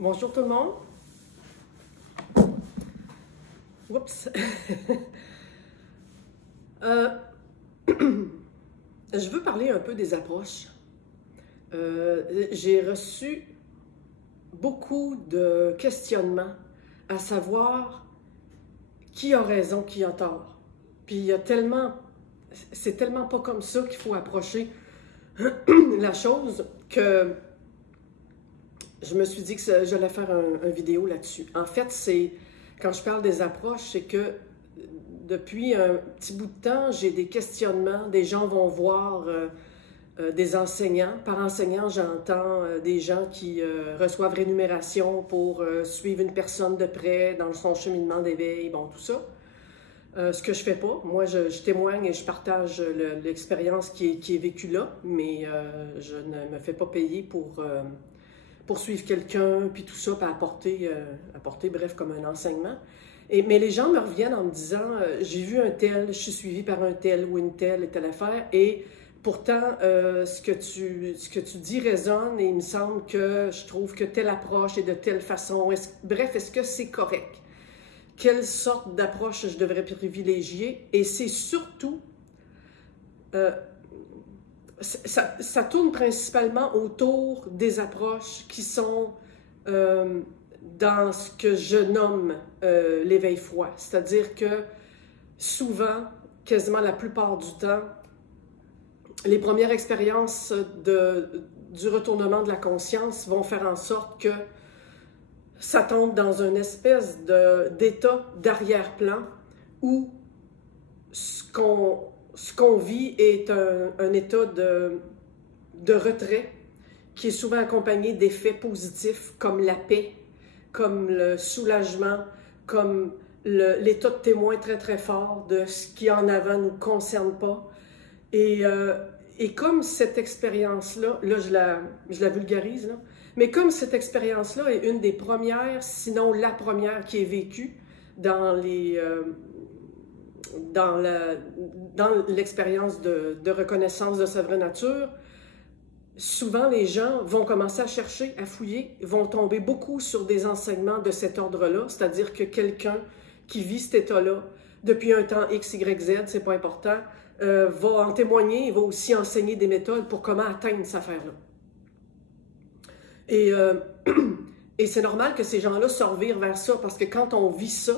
Bonjour tout le monde. Oups. Je veux parler un peu des approches. J'ai reçu beaucoup de questionnements à savoir qui a raison, qui a tort. Puis il y a tellement, c'est tellement pas comme ça qu'il faut approcher la chose que je me suis dit que j'allais faire une vidéo là-dessus. En fait, quand je parle des approches, c'est que depuis un petit bout de temps, j'ai des questionnements. Des gens vont voir des enseignants. Par enseignant, j'entends des gens qui reçoivent rémunération pour suivre une personne de près dans son cheminement d'éveil, bon, tout ça. Ce que je fais pas. Moi, je témoigne et je partage l'expérience qui est vécue là, mais je ne me fais pas payer pour suivre quelqu'un, puis tout ça, puis apporter, bref, comme un enseignement. Mais les gens me reviennent en me disant j'ai vu un tel, je suis suivi par un tel ou une telle et telle affaire, et pourtant, ce que tu dis résonne, et il me semble que je trouve que telle approche est de telle façon. Bref, est-ce que c'est correct? Quelle sorte d'approche je devrais privilégier? Et c'est surtout... Ça tourne principalement autour des approches qui sont dans ce que je nomme l'éveil froid. C'est-à-dire que souvent, quasiment la plupart du temps, les premières expériences du retournement de la conscience vont faire en sorte que ça tombe dans une espèce d'état d'arrière-plan où ce qu'on vit est un état de retrait qui est souvent accompagné d'effets positifs comme la paix, comme le soulagement, comme l'état de témoin très très fort de ce qui en avant ne nous concerne pas. Et comme cette expérience-là, je la vulgarise, là, mais comme cette expérience-là est une des premières, sinon la première qui est vécue dans l'expérience de reconnaissance de sa vraie nature, souvent les gens vont commencer à chercher, à fouiller, vont tomber beaucoup sur des enseignements de cet ordre-là, c'est-à-dire que quelqu'un qui vit cet état-là depuis un temps X, Y, Z, c'est pas important, va en témoigner, il va aussi enseigner des méthodes pour comment atteindre cette affaire-là. Et c'est normal que ces gens-là se revirent vers ça, parce que quand on vit ça,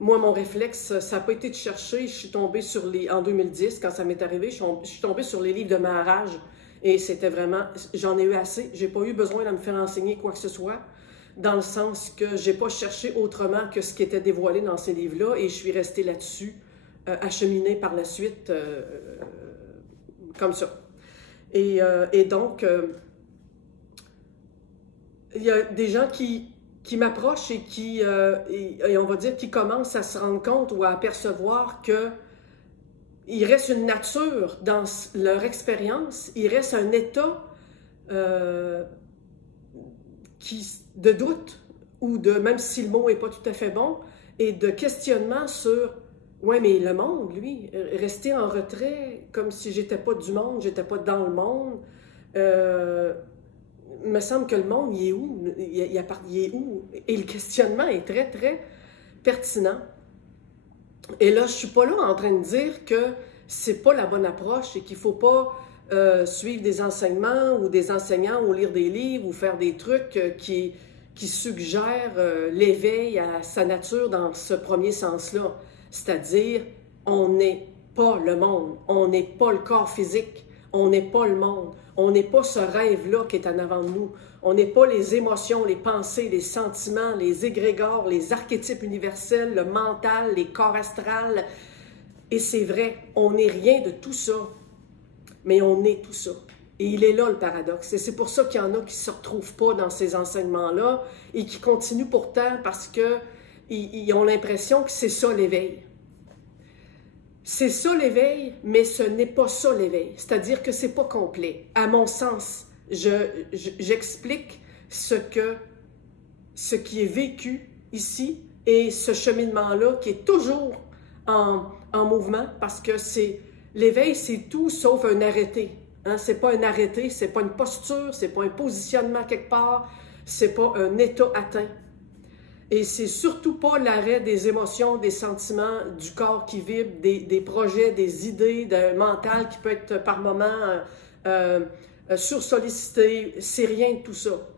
moi, mon réflexe, ça n'a pas été de chercher. Je suis tombée en 2010, quand ça m'est arrivé, je suis tombée sur les livres de Maharaj. Et c'était vraiment, j'en ai eu assez. J'ai pas eu besoin de me faire enseigner quoi que ce soit, dans le sens que j'ai pas cherché autrement que ce qui était dévoilé dans ces livres-là. Et je suis restée là-dessus, acheminée par la suite, comme ça. Et donc, il y a des gens qui m'approchent et et on va dire, qui commencent à se rendre compte ou à apercevoir qu'il reste une nature dans leur expérience, il reste un état de doute, ou même si le mot n'est pas tout à fait bon, et de questionnement sur « ouais, mais le monde, lui, rester en retrait, comme si j'étais pas du monde, j'étais pas dans le monde. Il me semble que le monde, il est où? Il est où? » Et le questionnement est très, très pertinent. Et là, je ne suis pas là en train de dire que c'est pas la bonne approche et qu'il ne faut pas suivre des enseignements ou des enseignants ou lire des livres ou faire des trucs qui suggèrent l'éveil à sa nature dans ce premier sens-là. C'est-à-dire, on n'est pas le monde, on n'est pas le corps physique, on n'est pas le monde. On n'est pas ce rêve-là qui est en avant de nous. On n'est pas les émotions, les pensées, les sentiments, les égrégores, les archétypes universels, le mental, les corps astrales. Et c'est vrai, on n'est rien de tout ça, mais on est tout ça. Et il est là le paradoxe. Et c'est pour ça qu'il y en a qui ne se retrouvent pas dans ces enseignements-là et qui continuent pourtant parce qu'ils ont l'impression que c'est ça l'éveil. C'est ça l'éveil, mais ce n'est pas ça l'éveil. C'est-à-dire que c'est pas complet. À mon sens, j'explique ce qui est vécu ici et ce cheminement-là qui est toujours en mouvement, parce que l'éveil, c'est tout sauf un arrêté. Hein? C'est pas un arrêté, c'est pas une posture, c'est pas un positionnement quelque part. c'est pas un état atteint. Et c'est surtout pas l'arrêt des émotions, des sentiments, du corps qui vibre, des projets, des idées, d'un mental qui peut être par moments sursollicité. C'est rien de tout ça.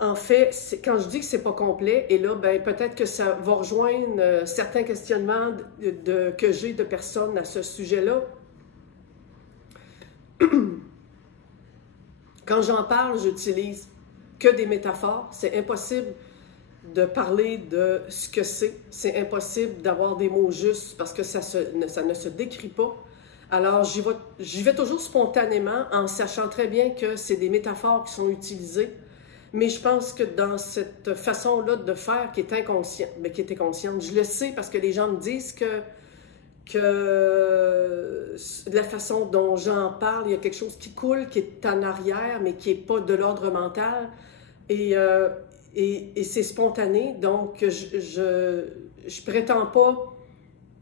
En fait, quand je dis que c'est pas complet, et là, ben, peut-être que ça va rejoindre certains questionnements que j'ai de personnes à ce sujet-là. Quand j'en parle, j'utilise que des métaphores. C'est impossible de parler de ce que c'est. C'est impossible d'avoir des mots justes parce que ça ne se décrit pas. Alors, j'y vais toujours spontanément en sachant très bien que c'est des métaphores qui sont utilisées. Mais je pense que dans cette façon-là de faire qui est inconsciente, mais qui était consciente, je le sais parce que les gens me disent que de la façon dont j'en parle, il y a quelque chose qui coule, qui est en arrière, mais qui n'est pas de l'ordre mental. Et c'est spontané, donc je prétends pas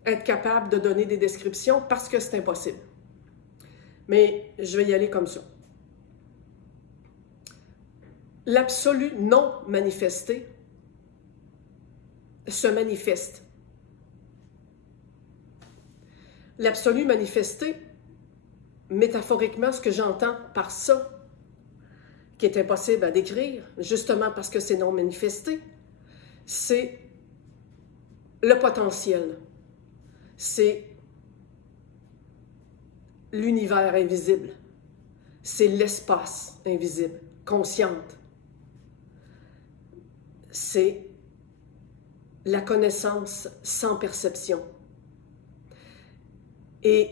être capable de donner des descriptions parce que c'est impossible. Mais je vais y aller comme ça. L'absolu non manifesté se manifeste. L'absolu manifesté, métaphoriquement, ce que j'entends par ça, qui est impossible à décrire, justement parce que c'est non manifesté, c'est le potentiel. C'est l'univers invisible. C'est l'espace invisible, consciente. C'est la connaissance sans perception. Et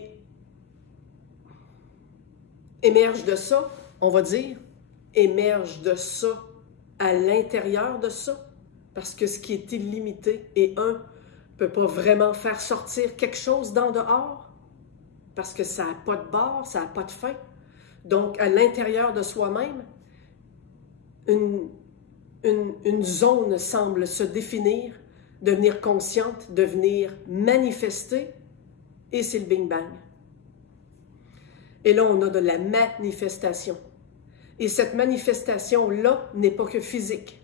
émerge de ça, on va dire, émerge de ça à l'intérieur de ça, parce que ce qui est illimité et ne peut pas vraiment faire sortir quelque chose d'en dehors, parce que ça n'a pas de bord, ça n'a pas de fin. Donc, à l'intérieur de soi-même, une zone semble se définir, devenir consciente, devenir manifestée, et c'est le Big Bang. Et là, on a de la manifestation. Et cette manifestation-là n'est pas que physique.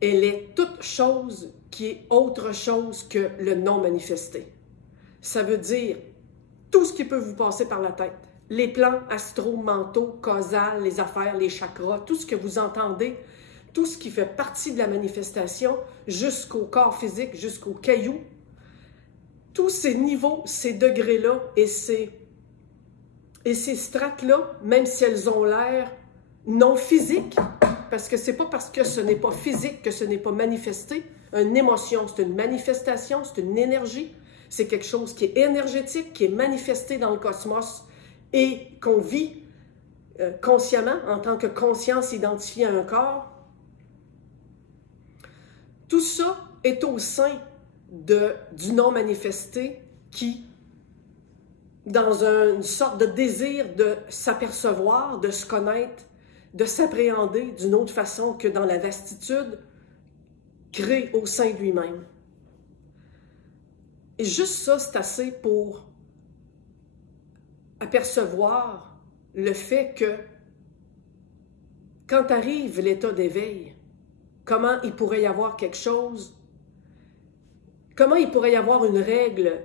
Elle est toute chose qui est autre chose que le non manifesté. Ça veut dire tout ce qui peut vous passer par la tête. Les plans astro-mentaux, causales, les affaires, les chakras, tout ce que vous entendez, tout ce qui fait partie de la manifestation, jusqu'au corps physique, jusqu'au caillou, tous ces niveaux, ces degrés-là et ces strates-là, même si elles ont l'air non physiques, parce que c'est pas parce que ce n'est pas physique que ce n'est pas manifesté. Une émotion, c'est une manifestation, c'est une énergie, c'est quelque chose qui est énergétique, qui est manifesté dans le cosmos et qu'on vit consciemment en tant que conscience identifiée à un corps. Tout ça est au sein du non manifesté qui, dans une sorte de désir de s'apercevoir, de se connaître, de s'appréhender d'une autre façon que dans la vastitude, crée au sein de lui-même. Et juste ça, c'est assez pour apercevoir le fait que quand arrive l'état d'éveil, comment il pourrait y avoir quelque chose, comment il pourrait y avoir une règle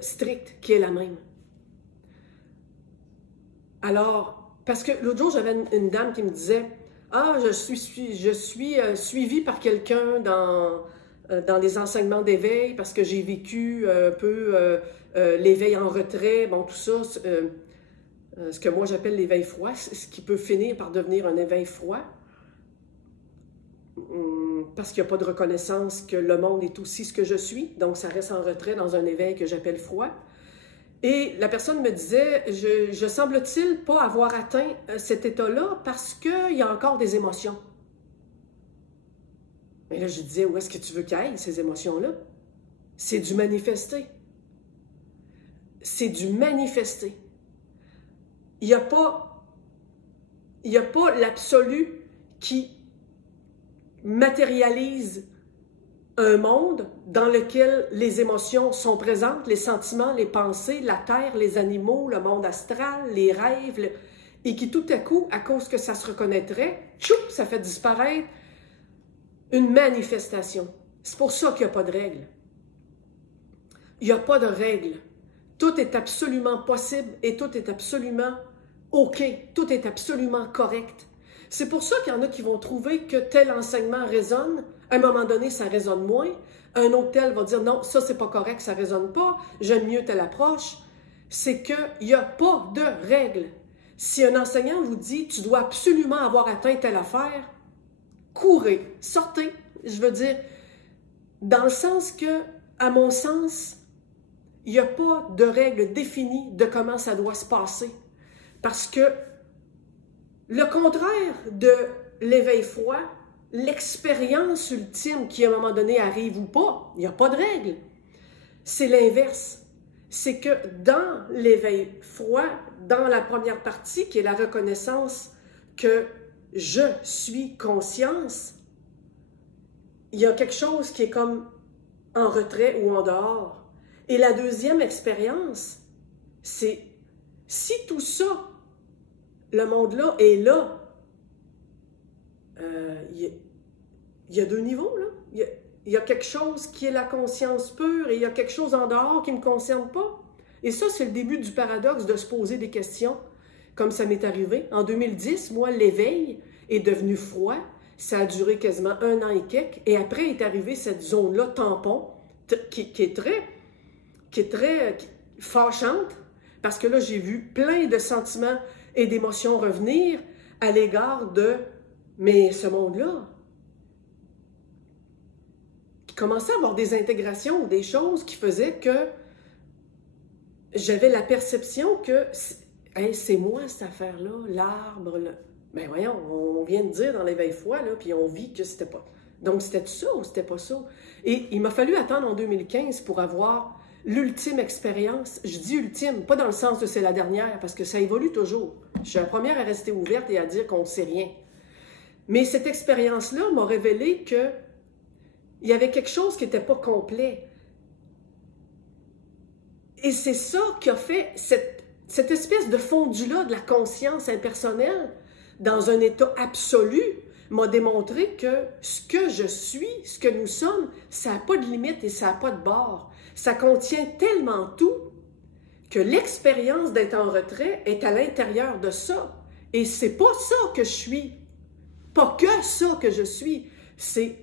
stricte qui est la même. Alors, parce que l'autre jour, j'avais une dame qui me disait « Ah, je suis suivie par quelqu'un dans les enseignements d'éveil parce que j'ai vécu un peu l'éveil en retrait, bon, tout ça, ce que moi j'appelle l'éveil froid, ce qui peut finir par devenir un éveil froid, parce qu'il n'y a pas de reconnaissance que le monde est aussi ce que je suis, donc ça reste en retrait dans un éveil que j'appelle froid. » Et la personne me disait, je semble-t-il pas avoir atteint cet état-là parce qu'il y a encore des émotions. Mais là, je disais, où est-ce que tu veux qu'elles aillent, ces émotions-là? C'est du manifesté. C'est du manifesté. Il n'y a pas l'absolu qui matérialise un monde dans lequel les émotions sont présentes, les sentiments, les pensées, la terre, les animaux, le monde astral, les rêves. et qui tout à coup, à cause que ça se reconnaîtrait, tchoup, ça fait disparaître une manifestation. C'est pour ça qu'il n'y a pas de règle. Il n'y a pas de règle. Tout est absolument possible et tout est absolument OK. Tout est absolument correct. C'est pour ça qu'il y en a qui vont trouver que tel enseignement résonne. À un moment donné, ça résonne moins. Un autre tel va dire non, ça c'est pas correct, ça résonne pas. J'aime mieux telle approche. C'est qu'il n'y a pas de règle. Si un enseignant vous dit tu dois absolument avoir atteint telle affaire, courez, sortez. Je veux dire, dans le sens que, à mon sens, il n'y a pas de règle définie de comment ça doit se passer. Parce que le contraire de l'éveil froid, l'expérience ultime qui à un moment donné arrive ou pas, il n'y a pas de règle. C'est l'inverse. C'est que dans l'éveil froid, dans la première partie, qui est la reconnaissance que je suis conscience, il y a quelque chose qui est comme en retrait ou en dehors. Et la deuxième expérience, c'est si tout ça, le monde-là est là, il y a deux niveaux, là. Il y a quelque chose qui est la conscience pure et il y a quelque chose en dehors qui ne me concerne pas. Et ça, c'est le début du paradoxe de se poser des questions, comme ça m'est arrivé. En 2010, moi, l'éveil est devenu froid. Ça a duré quasiment 1 an et quelques. Et après est arrivée cette zone-là, tampon, qui est très fâchante, parce que là, j'ai vu plein de sentiments et d'émotions revenir à l'égard de « mais ce monde-là », qui commençait à avoir des intégrations ou des choses qui faisaient que j'avais la perception que hey, c'est moi cette affaire-là, l'arbre, là. Ben voyons, on vient de dire dans l'éveil froid, là, puis on vit que c'était pas. Donc c'était ça ou c'était pas ça? Et il m'a fallu attendre en 2015 pour avoir l'ultime expérience. Je dis ultime, pas dans le sens de c'est la dernière, parce que ça évolue toujours. Je suis la première à rester ouverte et à dire qu'on ne sait rien. Mais cette expérience-là m'a révélé que il y avait quelque chose qui n'était pas complet. Et c'est ça qui a fait cette espèce de fondu-là de la conscience impersonnelle dans un état absolu m'a démontré que ce que je suis, ce que nous sommes, ça n'a pas de limite et ça n'a pas de bord. Ça contient tellement tout que l'expérience d'être en retrait est à l'intérieur de ça. Et c'est pas ça que je suis. Pas que ça que je suis. C'est...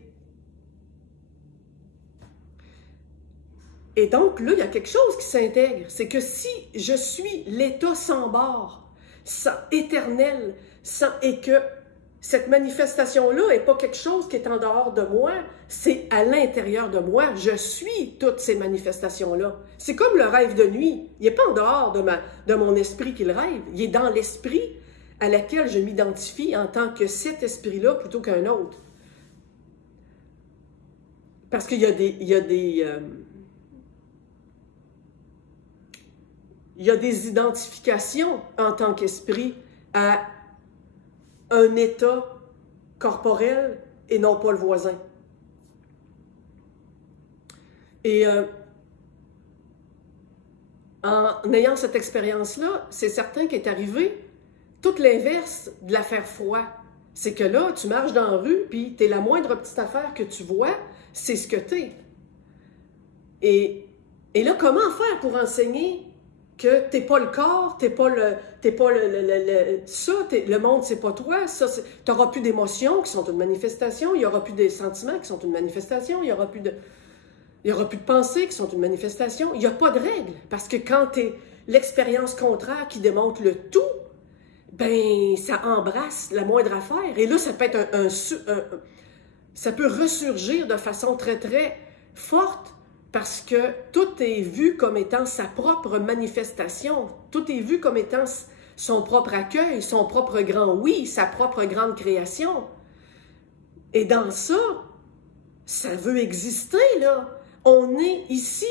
Et donc, là, il y a quelque chose qui s'intègre. C'est que si je suis l'état sans bord, éternel, et que cette manifestation-là n'est pas quelque chose qui est en dehors de moi, c'est à l'intérieur de moi. Je suis toutes ces manifestations-là. C'est comme le rêve de nuit. Il n'est pas en dehors de mon esprit qu'il rêve. Il est dans l'esprit à laquelle je m'identifie en tant que cet esprit-là plutôt qu'un autre. Parce qu'il y a des identifications en tant qu'esprit à un état corporel et non pas le voisin. Et en ayant cette expérience-là, c'est certain qu'est arrivé tout l'inverse de l'affaire froid. C'est que là, tu marches dans la rue, puis t'es la moindre petite affaire que tu vois, c'est ce que t'es. Et là, comment faire pour enseigner que t'es pas le corps, le monde, c'est pas toi, t'auras plus d'émotions qui sont une manifestation, il y aura plus des sentiments qui sont une manifestation, il y aura plus de pensées qui sont une manifestation. Il n'y a pas de règle, parce que quand t'es l'expérience contraire qui démontre le tout, ben ça embrasse la moindre affaire. Et là, ça peut être ça peut ressurgir de façon très, très forte, parce que tout est vu comme étant sa propre manifestation. Tout est vu comme étant son propre accueil, son propre grand oui, sa propre grande création. Et dans ça, ça veut exister, là. On est ici,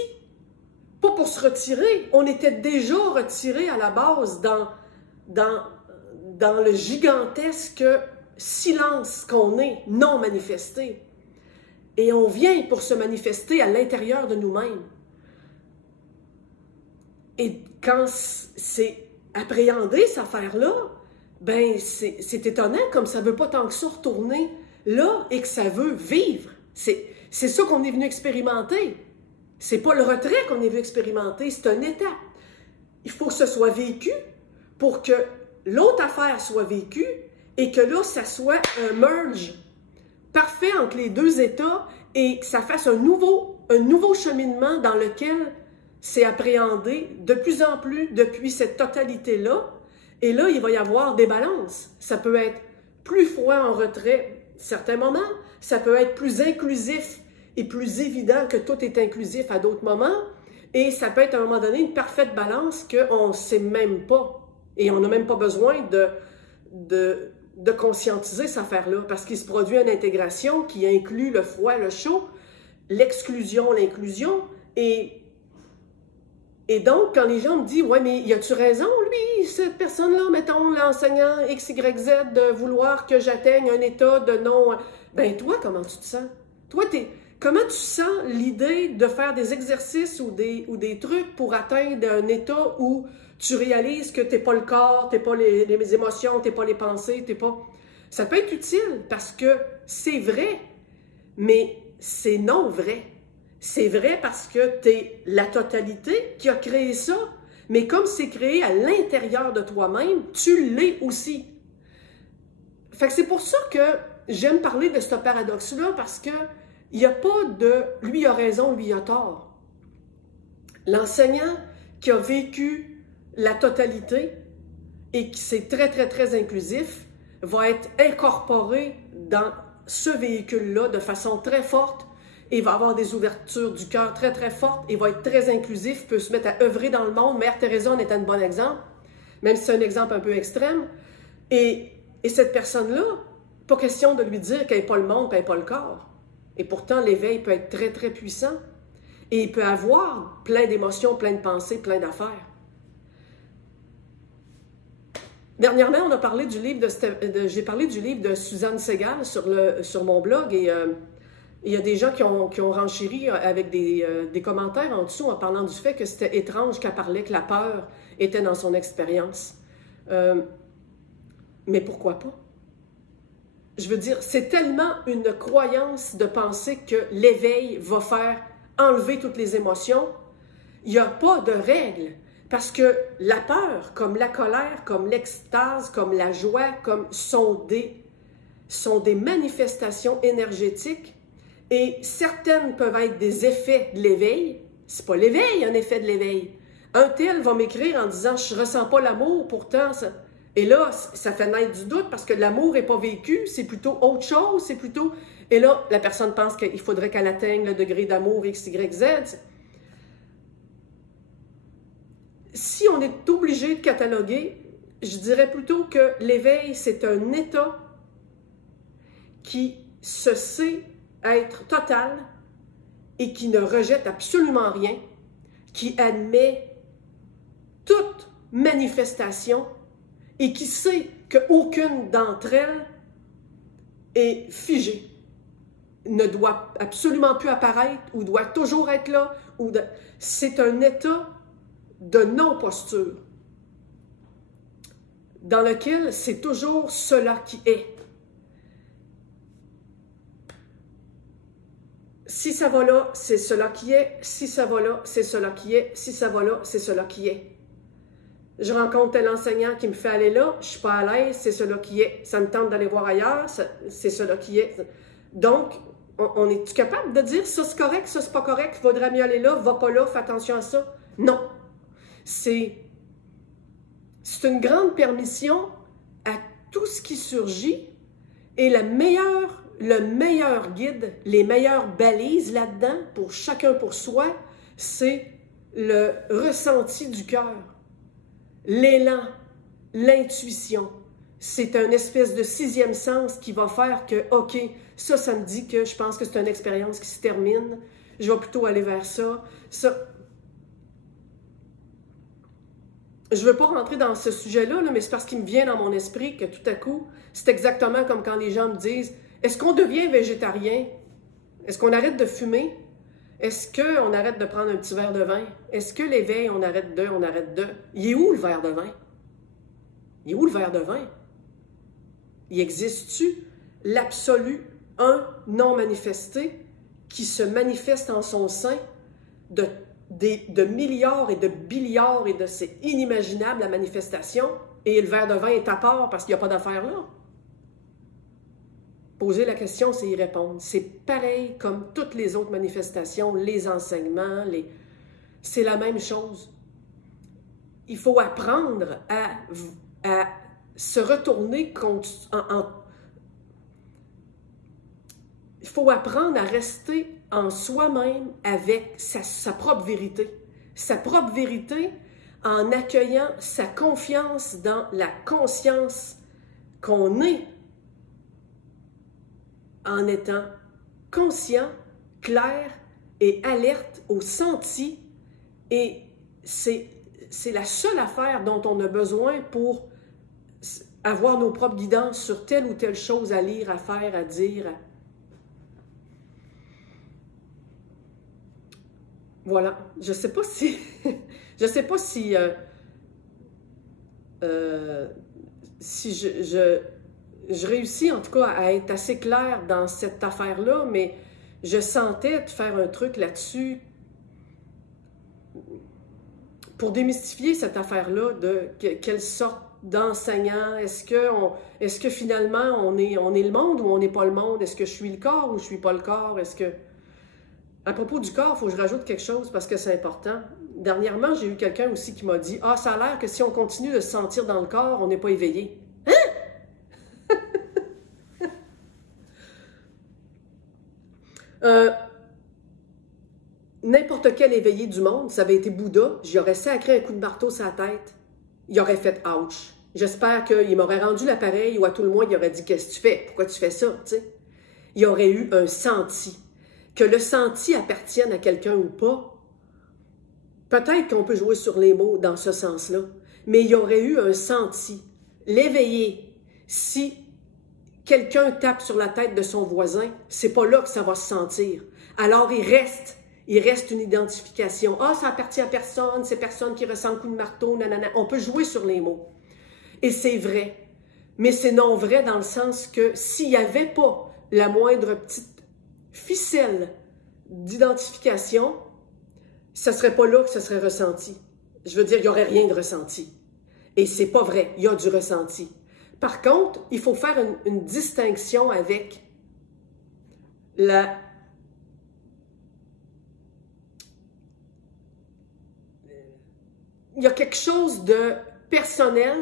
pas pour se retirer. On était déjà retiré à la base dans le gigantesque silence qu'on est, non manifesté. Et on vient pour se manifester à l'intérieur de nous-mêmes. Et quand c'est appréhendé, cette affaire-là, ben c'est étonnant comme ça ne veut pas tant que ça retourner là et que ça veut vivre. C'est ça qu'on est venu expérimenter. C'est pas le retrait qu'on est venu expérimenter, c'est une étape. Il faut que ce soit vécu pour que l'autre affaire soit vécue et que là, ça soit un merge parfait entre les deux états et que ça fasse un nouveau cheminement dans lequel c'est appréhendé de plus en plus depuis cette totalité-là. Et là, il va y avoir des balances. Ça peut être plus froid en retrait à certains moments, ça peut être plus inclusif et plus évident que tout est inclusif à d'autres moments, et ça peut être à un moment donné une parfaite balance qu'on ne sait même pas. Et on n'a même pas besoin de conscientiser cette affaire-là, parce qu'il se produit une intégration qui inclut le froid, le chaud, l'exclusion, l'inclusion, et donc, quand les gens me disent « Ouais, mais y a-tu raison, lui, cette personne-là, mettons, l'enseignant X, Y, Z, de vouloir que j'atteigne un état de non... » Ben toi, comment tu te sens? Toi, comment tu sens l'idée de faire des exercices ou des trucs pour atteindre un état où tu réalises que t'es pas le corps, t'es pas les émotions, t'es pas les pensées, t'es pas... Ça peut être utile parce que c'est vrai, mais c'est non vrai. C'est vrai parce que tu es la totalité qui a créé ça, mais comme c'est créé à l'intérieur de toi-même, tu l'es aussi. Fait que c'est pour ça que j'aime parler de ce paradoxe-là, parce que il n'y a pas de « lui a raison, lui a tort ». L'enseignant qui a vécu la totalité et qui c'est très, très, très inclusif va être incorporé dans ce véhicule-là de façon très forte. Et il va avoir des ouvertures du cœur très, très fortes. Il va être très inclusif, peut se mettre à œuvrer dans le monde. Mère Teresa en est un bon exemple, même si c'est un exemple un peu extrême. Et cette personne-là, pas question de lui dire qu'elle n'est pas le monde, qu'elle n'est pas le corps. Et pourtant, l'éveil peut être très, très puissant. Et il peut avoir plein d'émotions, plein de pensées, plein d'affaires. Dernièrement, on a parlé du livre j'ai parlé du livre de Suzanne Segal sur mon blog, et il y a des gens qui ont renchéri avec des commentaires en dessous en parlant du fait que c'était étrange qu'elle parlait que la peur était dans son expérience. Mais pourquoi pas? Je veux dire, c'est tellement une croyance de penser que l'éveil va faire enlever toutes les émotions. Il n'y a pas de règle. Parce que la peur, comme la colère, comme l'extase, comme la joie, sont des manifestations énergétiques. Et certaines peuvent être des effets de l'éveil. C'est pas l'éveil, un effet de l'éveil. Un tel va m'écrire en disant « Je ressens pas l'amour, pourtant... » Et là, ça fait naître du doute parce que l'amour n'est pas vécu, c'est plutôt autre chose, c'est plutôt... Et là, la personne pense qu'il faudrait qu'elle atteigne le degré d'amour X, Y, Z. Si on est obligé de cataloguer, je dirais plutôt que l'éveil, c'est un état qui se sait être total et qui ne rejette absolument rien, qui admet toute manifestation et qui sait qu'aucune d'entre elles est figée, ne doit absolument plus apparaître ou doit toujours être là. C'est un état de non-posture dans lequel c'est toujours cela qui est. Si ça va là, c'est cela qui est. Si ça va là, c'est cela qui est. Si ça va là, c'est cela qui est. Je rencontre tel enseignant qui me fait aller là, je suis pas à l'aise, c'est cela qui est. Ça me tente d'aller voir ailleurs, c'est cela qui est. Donc, on est-tu capable de dire ça c'est correct, ça c'est pas correct, il faudrait mieux aller là, va pas là, fais attention à ça? Non. C'est une grande permission à tout ce qui surgit, et le meilleur guide, les meilleures balises là-dedans, pour chacun pour soi, c'est le ressenti du cœur, l'élan, l'intuition. C'est un espèce de sixième sens qui va faire que, OK, ça me dit que je pense que c'est une expérience qui se termine, je vais plutôt aller vers ça. Je ne veux pas rentrer dans ce sujet-là, mais c'est parce qu'il me vient dans mon esprit que tout à coup, c'est exactement comme quand les gens me disent « Est-ce qu'on devient végétarien? Est-ce qu'on arrête de fumer? Est-ce qu'on arrête de prendre un petit verre de vin? Est-ce que l'éveil, on arrête de? » Il est où le verre de vin? Il est où le verre de vin? Il existe-tu l'absolu, un non manifesté, qui se manifeste en son sein de milliards et de billiards et de c'est inimaginable la manifestation, et le verre de vin est à part parce qu'il n'y a pas d'affaire là? Poser la question, c'est y répondre. C'est pareil comme toutes les autres manifestations, les enseignements, c'est la même chose. Il faut apprendre à se retourner il faut apprendre à rester en soi-même avec sa propre vérité. Sa propre vérité en accueillant sa confiance dans la conscience qu'on est, en étant conscient, clair et alerte au senti. Et c'est la seule affaire dont on a besoin pour avoir nos propres guidances sur telle ou telle chose à lire, à faire, à dire. Voilà. Je sais pas si... je sais pas si... si je réussis en tout cas à être assez claire dans cette affaire-là, mais je sentais de faire un truc là-dessus pour démystifier cette affaire-là de quelle sorte d'enseignant, est-ce que finalement on est le monde ou on n'est pas le monde? Est-ce que je suis le corps ou je suis pas le corps? Est-ce que... À propos du corps, il faut que je rajoute quelque chose parce que c'est important. Dernièrement, j'ai eu quelqu'un aussi qui m'a dit « Ah, ça a l'air que si on continue de se sentir dans le corps, on n'est pas éveillé. » Hein? N'importe quel éveillé du monde, ça avait été Bouddha, j'y aurais sacré un coup de marteau sur la tête, il aurait fait « ouch ». J'espère qu'il m'aurait rendu l'appareil ou à tout le moins, il aurait dit « Qu'est-ce que tu fais? Pourquoi tu fais ça? » Il y aurait eu un senti. Que le senti appartienne à quelqu'un ou pas, peut-être qu'on peut jouer sur les mots dans ce sens-là, mais il y aurait eu un senti. L'éveillé, si quelqu'un tape sur la tête de son voisin, c'est pas là que ça va se sentir. Alors il reste une identification. Ah, ça appartient à personne, c'est personne qui ressent le coup de marteau, nanana. On peut jouer sur les mots. Et c'est vrai. Mais c'est non vrai dans le sens que s'il n'y avait pas la moindre petite ficelle d'identification, ce ne serait pas là que ce serait ressenti. Je veux dire, il n'y aurait rien de ressenti. Et c'est pas vrai, il y a du ressenti. Par contre, il faut faire une distinction avec il y a quelque chose de personnel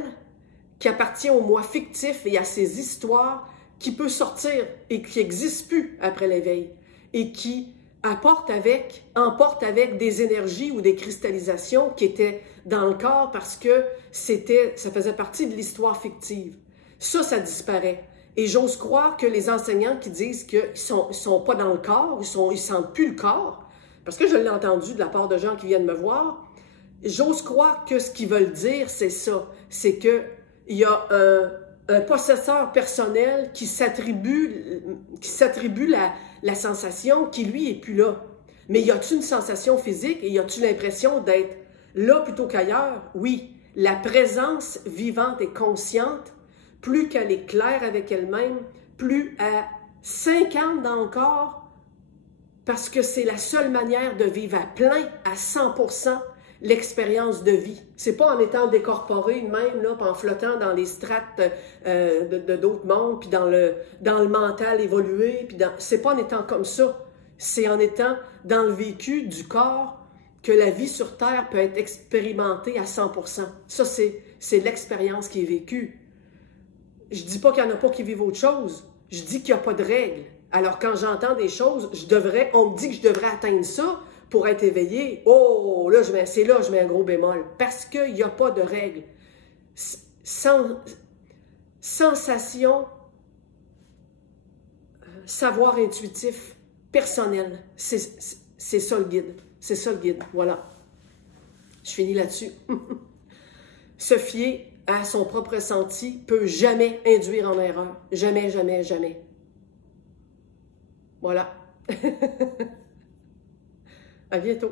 qui appartient au moi fictif et à ses histoires qui peut sortir et qui n'existe plus après l'éveil et qui emporte avec des énergies ou des cristallisations qui étaient dans le corps parce que ça faisait partie de l'histoire fictive. Ça disparaît. Et j'ose croire que les enseignants qui disent qu'ils ne sont pas dans le corps, ils ne sentent plus le corps, parce que je l'ai entendu de la part de gens qui viennent me voir, j'ose croire que ce qu'ils veulent dire, c'est ça. C'est qu'il y a un possesseur personnel qui s'attribue la sensation qui, lui, est plus là. Mais y a-t-il une sensation physique et y a-t-il l'impression d'être là plutôt qu'ailleurs? Oui. La présence vivante et consciente, plus qu'elle est claire avec elle-même, plus elle s'incarne dans le corps, parce que c'est la seule manière de vivre à plein, à 100%, l'expérience de vie. C'est pas en étant décorporé même, là, en flottant dans les strates de d'autres mondes, puis dans le mental évolué, puis c'est pas en étant comme ça. C'est en étant dans le vécu du corps que la vie sur Terre peut être expérimentée à 100%. Ça, c'est l'expérience qui est vécue. Je dis pas qu'il n'y en a pas qui vivent autre chose. Je dis qu'il n'y a pas de règles. Alors, quand j'entends des choses, on me dit que je devrais atteindre ça pour être éveillé. Oh, là, c'est là que je mets un gros bémol. Parce qu'il n'y a pas de règles. Sensation, savoir intuitif, personnel. C'est ça le guide. C'est ça le guide. Voilà. Je finis là-dessus. Se fier à son propre ressenti peut jamais induire en erreur. Jamais, jamais, jamais. Voilà. À bientôt.